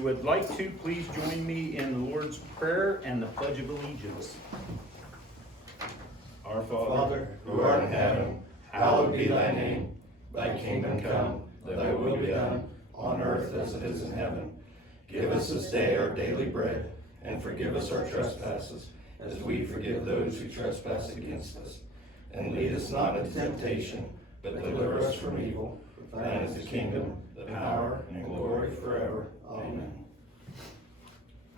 Would like to please join me in the Lord's Prayer and the Pledge of Allegiance. Our Father, who art in heaven, hallowed be thy name. Thy kingdom come, thy will be done, on earth as it is in heaven. Give us this day our daily bread, and forgive us our trespasses, as we forgive those who trespass against us. And lead us not into temptation, but deliver us from evil. For thine is the kingdom, the power, and glory forever. Amen.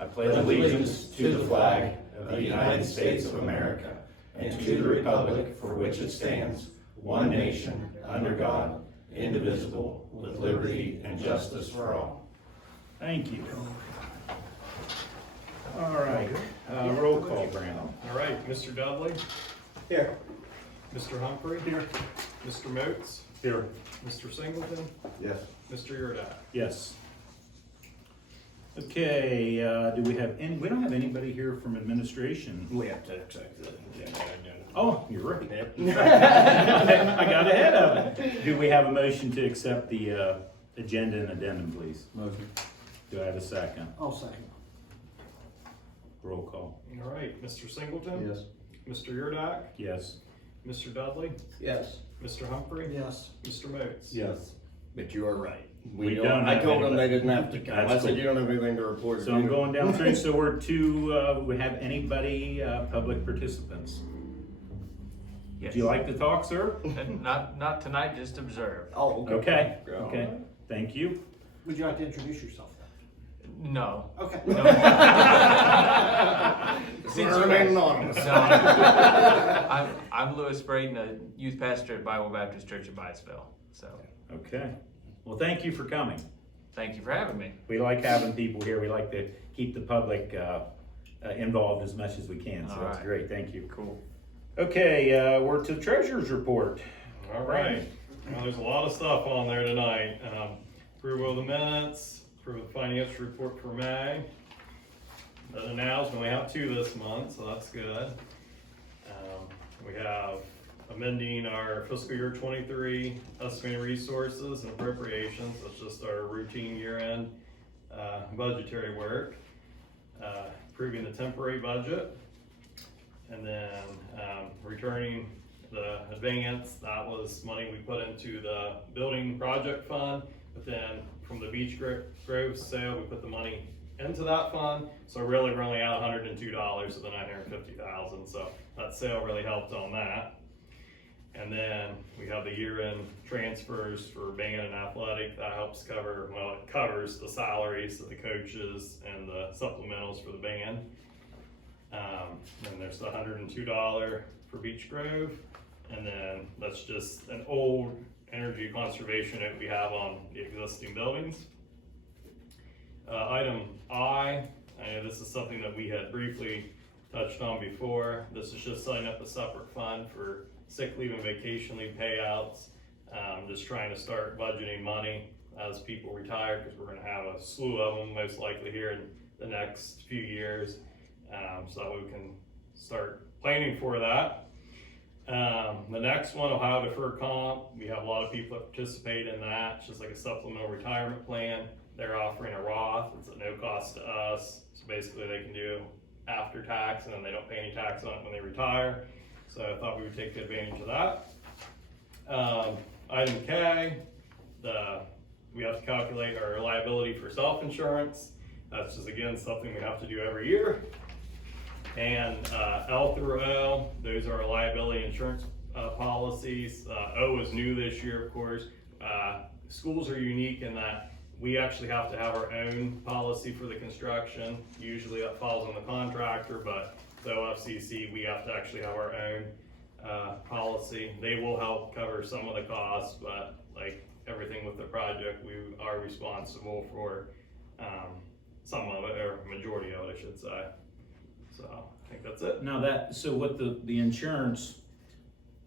I pledge Allegiance to the flag of the United States of America, and to the republic for which it stands, one nation, under God, indivisible, with liberty and justice for all. Thank you. All right, roll call, Brandon. All right, Mr. Dudley, Here. Mr. Humphrey. Here. Mr. Moats, Here. Mr. Singleton, Yes. Mr. Yurdak. Yes. Okay, do we have any, we don't have anybody here from administration. We have to accept the agenda. Oh, you're right. I got ahead of it. Do we have a motion to accept the agenda and addendum, please? Motion. Do I have a second? I'll second. Roll call. All right, Mr. Singleton. Yes. Mr. Yurdak, Yes. Mr. Dudley, Yes. Mr. Humphrey. Yes. Mr. Moats. Yes. But you are right. We don't I have told them anybody. they didn't have to come. I That's said, cool. you don't have anything to report. So I'm going down through, so we're to, we have anybody, public participants? Yes. Do you like to talk, sir? And not tonight, just observe. Oh, okay. Okay, Go. okay, thank you. Would you like to introduce yourself No. then? Okay. No. Remain anonymous. No. I'm Lewis Braden, a youth pastor at Bible Baptist Church of Byesville. So Okay, well, thank you for coming. thank you for having me. We like having people here. We like to keep the public involved as much as we can, so All that's right. great, thank you. Cool. Okay, we're to the treasurer's report. All right, well, there's a lot of stuff on there tonight. Approval of the minutes, approval of the financial report for May. That announcement, we have 2 this month, so that's good. We have amending our fiscal year 23 estimated resources and appropriations. That's just our routine year-end budgetary work. Approving the temporary budget. And then returning the advance. That was money we put into the building project fund, but then from the Beach Grove sale, we put the money into that fund. So really we're only out $102 of the $950,000. So that sale really helped on that. And then we have the year-end transfers for band and athletic. That helps cover, well, it covers the salaries of the coaches and the supplementals for the band. Then there's the $102 for Beach Grove. And then that's just an old energy conservation that we have on the existing buildings. Item I know this is something that we had briefly touched on before. This is just setting up a separate fund for sick leave and vacation leave payouts. Just trying to start budgeting money as people retire, because we're gonna have a slew of them most likely here in the next few years. So that we can start planning for that. The next one, Ohio Deferred Comp, we have a lot of people that participate in that. It's just like a supplemental retirement plan. They're offering a Roth, it's at no cost to us. So basically they can do after tax, and then they don't pay any tax on it when they retire. So I thought we would take advantage of that. Item K, we have to calculate our liability for self-insurance. That's just, again, something we have to do every year. And L through O, those are our liability insurance policies. O is new this year, of course. Schools are unique in that we actually have to have our own policy for the construction. Usually that falls on the contractor, but the OFCC, we have to actually have our own policy. They will help cover some of the costs, but like everything with the project, we are responsible for some of it, or majority of it, I should say. So I think that's it. Now that, so what the insurance,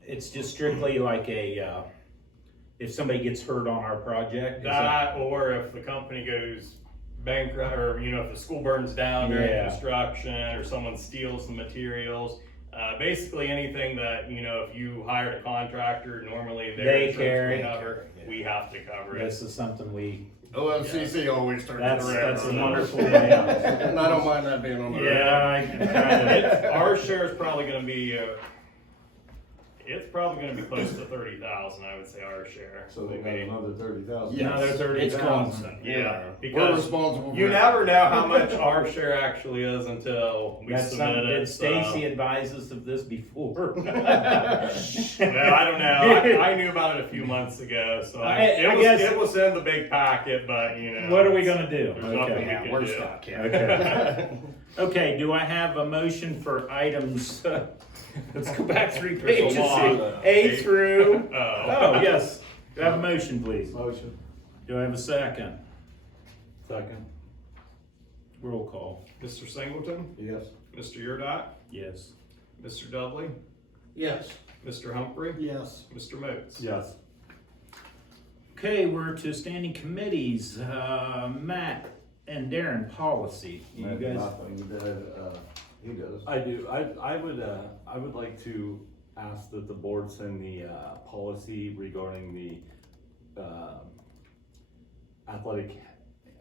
it's just strictly like a, if somebody gets hurt on our project? That, or if the company goes bankrupt, or if the school burns down during construction, or someone steals the materials. Basically anything that, if you hired a contractor, normally their They insurance carry. would cover, we have to cover it. This is something we OFCC always turns it around. That's a wonderful way out. And I don't mind that being on the record. Yeah, I kind of. Our share is probably gonna be, it's probably gonna be close to 30,000, I would say, our share. So they got Maybe. another 30,000. Yes. Another 30,000. It's constant. Yeah, We're because responsible for you it. never know how much our share actually is until we That's submit something, it. did Stacy advise us of this before? Well, I don't know. I knew about it a few months ago, so I guess- it was in the big packet, but you know. What are we gonna do? There's nothing we Okay. can We're do. stuck, yeah. Okay. Okay, do I have a motion for items, let's go back 3 pages. There's a lot. A through, Oh. oh, yes, do I have a motion, please? Motion. Do I have a second? Second. Roll call, Mr. Singleton, Yes. Mr. Yurdak, yes. Mr. Dudley, Yes. Mr. Humphrey, Yes. Mr. Moats. Yes. Okay, we're to standing committees, Matt and Darren, policy. You guys, Nothing that, he does. I do. I would like to ask that the board send the policy regarding the athletic.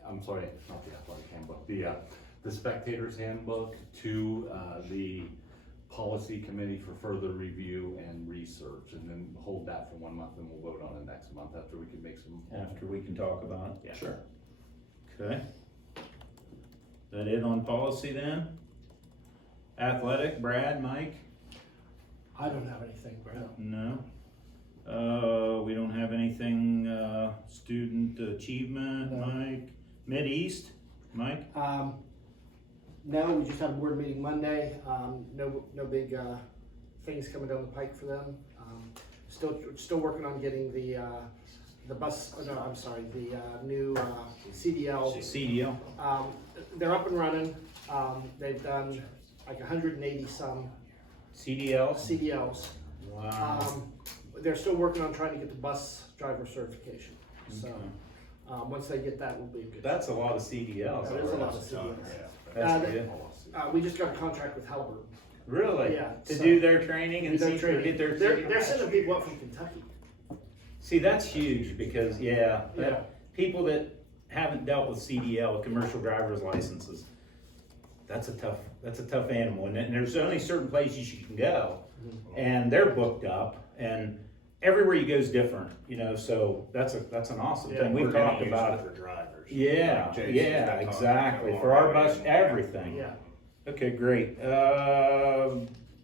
I'm sorry, not the athletic handbook. The spectators handbook to the policy committee for further review and research, and then hold that for 1 month, and we'll vote on it next month after we can make some. after we can talk about it. Yeah. Sure. Okay. That it on policy then? Athletic, Brad, Mike? I don't have anything, Brad. No. We don't have anything, student achievement, No. Mike? Mid-East, Mike? No, we just had a board meeting Monday. No big, things coming down the pike for them. Still working on getting the bus, oh, no, I'm sorry, the, new, CDL. CDL? They're up and running. They've done like 180 some CDL? CDLs. Wow. They're still working on trying to get the bus driver certification. So, Okay. once they get that, we'll be good. That's a lot of CDLs. That is a lot of CDLs. That's Uh, good. We just got a contract with Halliburton. Really? Yeah, To so- do their training and They're see, training. get their. They're sending people up from Kentucky. See, that's huge because, yeah, Yeah. people that haven't dealt with CDL, commercial driver's licenses, that's a tough animal. And there's only certain places you can go and they're booked up and everywhere you go is different, you know, so that's an awesome thing. We've talked about it. For drivers. Yeah, Like Jason's yeah, got contract exactly. going For our on bus, right now. everything. Yeah. Okay, great.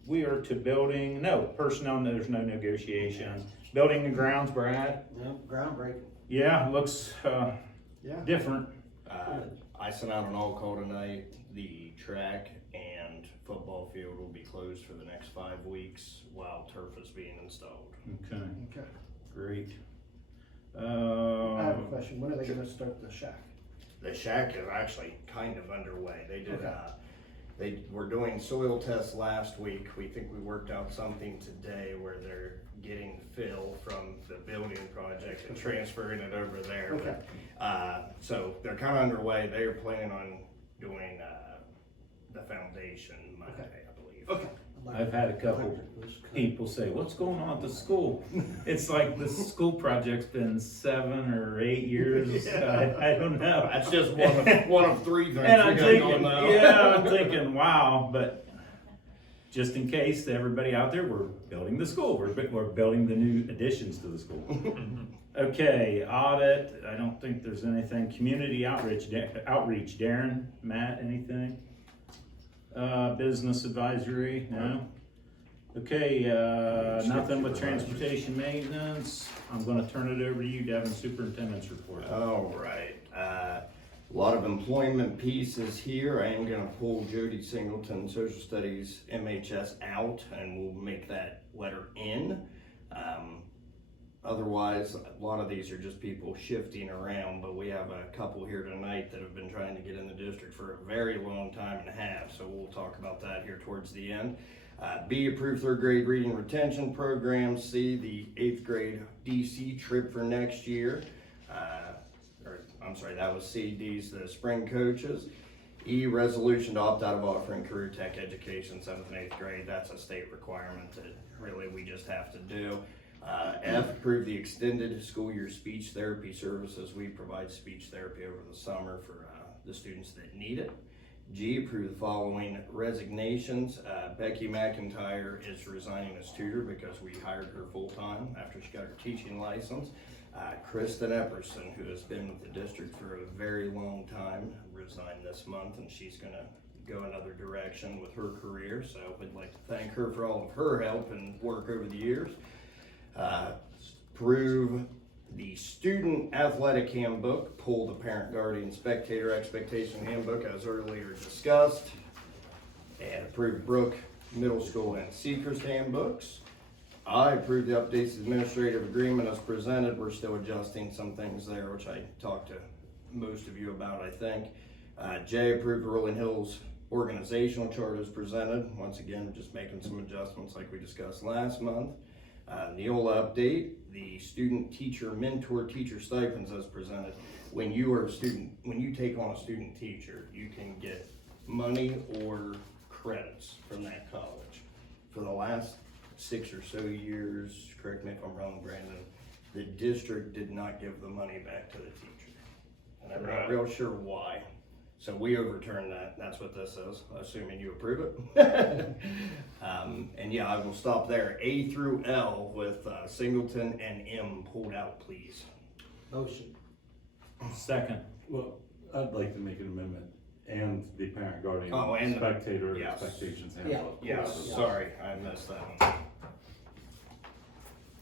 We are to building, no, personnel, there's no negotiations. Building and grounds, Brad? No, groundbreaking. Yeah, looks, Yeah. different. I sent out an all call tonight. The track and football field will be closed for the next 5 weeks while turf is being installed. Okay, Okay. great. I have a question. When are they gonna start the shack? The shack is actually kind of underway. They did, Okay. they were doing soil tests last week. We think we worked out something today where they're getting fill from the building project and transferring it over there. Okay. So they're kind of underway. They are planning on doing, the foundation Monday, I believe. Okay. I've had a couple people say, what's going on at the school? It's like the school project's been 7 or 8 years. I don't know. That's just one of 3 things And I'm we got thinking, going now. yeah, I'm thinking, wow, but just in case everybody out there, we're building the school, we're building the new additions to the school. Okay, audit, I don't think there's anything, community outreach, Darren, Matt, anything? Business advisory, no? Okay, nothing with transportation maintenance, I'm gonna turn it over to you, Devin, superintendent's report. All right, a lot of employment pieces here. I am gonna pull Jody Singleton, Social Studies MHS out, and we'll make that letter in. Otherwise, a lot of these are just people shifting around, but we have a couple here tonight that have been trying to get in the district for a very long time and a half, so we'll talk about that here towards the end. B, approve 3rd grade reading retention program. C, the 8th grade DC trip for next year. That was C. D's the spring coaches. E, resolution to opt out of offering career tech education 7th and 8th grade. That's a state requirement that really we just have to do. F, approve the extended school year speech therapy services. We provide speech therapy over the summer for the students that need it. G, approve the following resignations. Becky McIntyre is resigning as tutor because we hired her full-time after she got her teaching license. Kristen Epperson, who has been with the district for a very long time, resigned this month, and she's gonna go another direction with her career, so we'd like to thank her for all of her help and work over the years. Approve the student athletic handbook, pull the parent guardian spectator expectation handbook as earlier discussed, and approve Brook Middle School and Seacrest handbooks. I approve the updates to the administrative agreement as presented. We're still adjusting some things there, which I talked to most of you about, I think. J, approve the Rolling Hills organizational chart as presented. Once again, we're just making some adjustments like we discussed last month. Neola update, the student teacher mentor teacher stipends as presented. When you take on a student teacher, you can get money or credits from that college. For the last 6 or so years, correct me if I'm wrong, Brandon, the district did not give the money back to the teacher. And I'm not real sure why. So we overturned that. That's what this is, assuming you approve it. And yeah, I will stop there. A through L with Singleton and M pulled out, please. Motion. Second. Well, I'd like to make an amendment, and the parent guardian Oh, and spectator yes. expectations Yeah. handbook. Yes, sorry, I missed that one.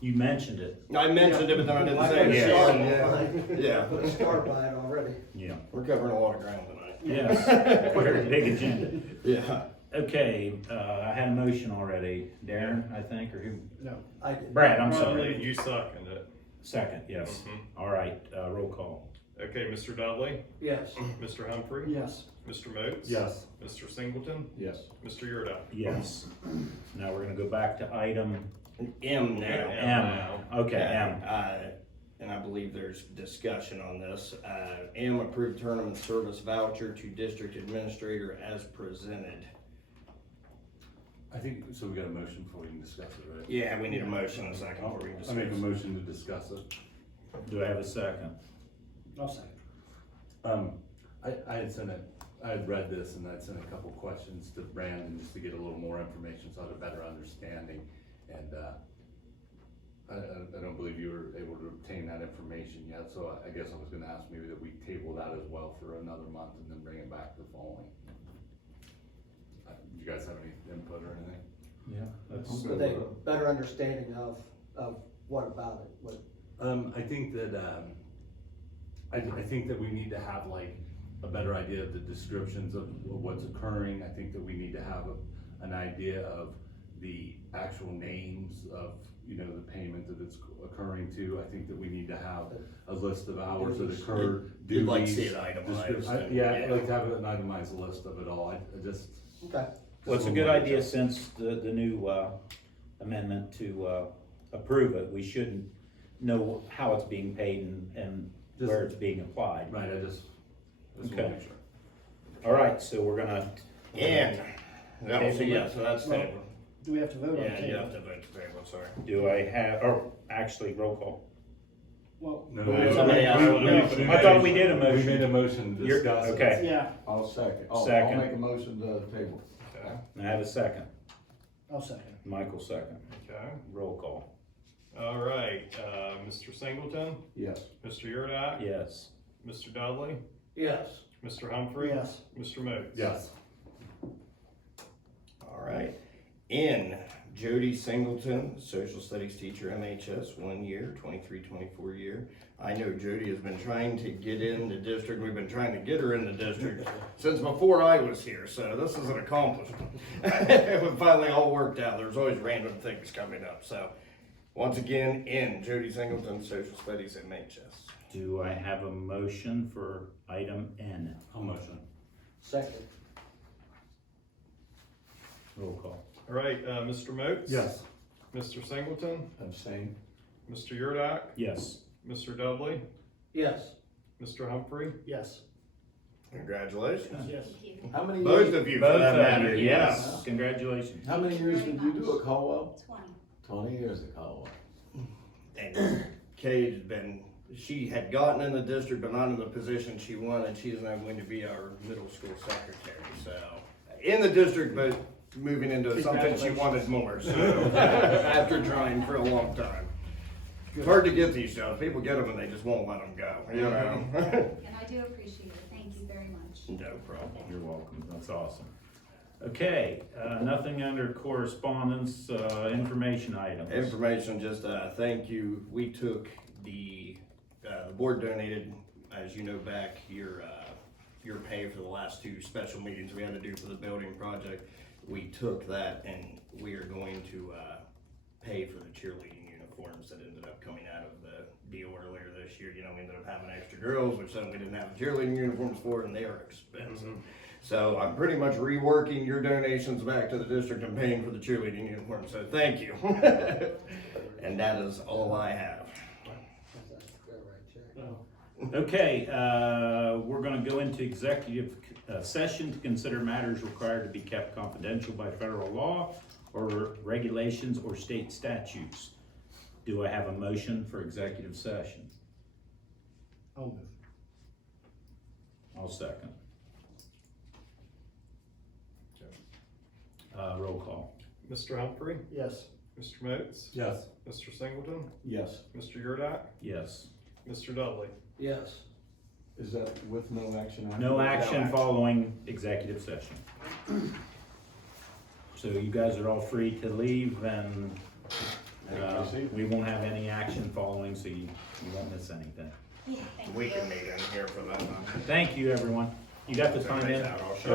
You mentioned it. I mentioned it, but then I didn't say it. Yeah. Yeah, Put a star by it already. Yeah. we're covering a lot of ground tonight. Yes, very big agenda. Yeah. Okay, I had a motion already. Darren, I think, or who? No, I did. Brad, I'm Well, sorry. you second it. Second, yes. Mhm. All right, roll call. Okay, Mr. Dudley, Yes. Mr. Humphrey, Yes. Mr. Moats. Yes. Mr. Singleton, Yes. Mr. Yurda. Yes. Now we're gonna go back to item M now. M. Okay, M. And I believe there's discussion on this. M, approved tournament service voucher to district administrator as presented. I think, so we got a motion before we can discuss it, right? Yeah, we need a motion in a second before we I discuss. make a motion to discuss it. Do I have a second? I'll second. I had read this and I'd sent a couple questions to Brandon just to get a little more information, so I had a better understanding. And, I don't believe you were able to obtain that information yet, so I guess I was gonna ask maybe that we table that as well for another month and then bring it back the following. Do you guys have any input or anything? Yeah. That's, Good With a with it. better understanding of what about it, what. I think that, I think that we need to have like a better idea of the descriptions of what's occurring. I think that we need to have an idea of the actual names of, you know, the payment that it's occurring to. I think that we need to have a list of hours that occurred. You'd like to duties, see it itemized. Yeah, I'd like to have an itemized list of it all. I just. Okay. well, it's a good idea since the new, amendment to, approve it. We shouldn't know how it's being paid and where it's being applied. Right, I just wanna Okay. make sure. All right, so we're gonna. And, so that's tabled. Do we have to vote on Yeah, it? you have to vote to table, sorry. Do I have, or actually, roll call. Well, No, Somebody else. I thought we did a motion. We made a motion to You're- discuss it. okay. yeah, I'll second. I'll Second. make a motion to table. Okay. I have a second. I'll second. Michael second. Okay. Roll call. All right, Mr. Singleton, Yes. Mr. Yurda. Yes. Mr. Dudley, Yes. Mr. Humphrey. Yes. Mr. Moats. Yes. All right. N, Jody Singleton, social studies teacher, MHS, 1 year, 23-24 year. I know Jody has been trying to get in the district. We've been trying to get her in the district since before I was here, so this is an accomplishment. It finally all worked out. There's always random things coming up, so. Once again, N, Jody Singleton, social studies, MHS. Do I have a motion for item N? I'll motion. Second. Roll call. All right, Mr. Moats. Yes. Mr. Singleton, Abstain. Mr. Yurda, Yes. Mr. Dudley, Yes. Mr. Humphrey. Yes. Congratulations. Yes. How many Both years, of you, for Both that of matter, you, yes. Congratulations. how many years did you do at Caldwell? 20. 20 years at Caldwell. And Kate has been, she had gotten in the district, but not in the position she wanted. She is now going to be our middle school secretary, so, in the district, but moving into something she wanted more, so, after trying for a long time. It's hard to get these jobs. People get them and they just won't let them go, you know? And I do appreciate it, thank you very much. No problem. You're welcome, that's awesome. Okay, nothing under correspondence, information items. Information, just thank you. We took the board donated, as you know, back your pay for the last 2 special meetings we had to do for the building project. We took that and we are going to pay for the cheerleading uniforms that ended up coming out of the deal earlier this year. You know, we ended up having extra girls, which then we didn't have cheerleading uniforms for, and they are expensive. So I'm pretty much reworking your donations back to the district and paying for the cheerleading uniform, so thank you. And that is all I have. Okay, we're gonna go into executive session to consider matters required to be kept confidential by federal law or regulations or state statutes. Do I have a motion for executive session? I'll move. I'll second. Roll call. Mr. Humphrey, Yes. Mr. Moats, Yes. Mr. Singleton, Yes. Mr. Yurdak, Yes. Mr. Dudley. Yes. Is that with no action? No action following executive session. So you guys are all free to leave and we won't have any action following, so you won't miss anything. Yeah, thank We you. can meet in here for that. Thank you, everyone. You got the time in? I'll show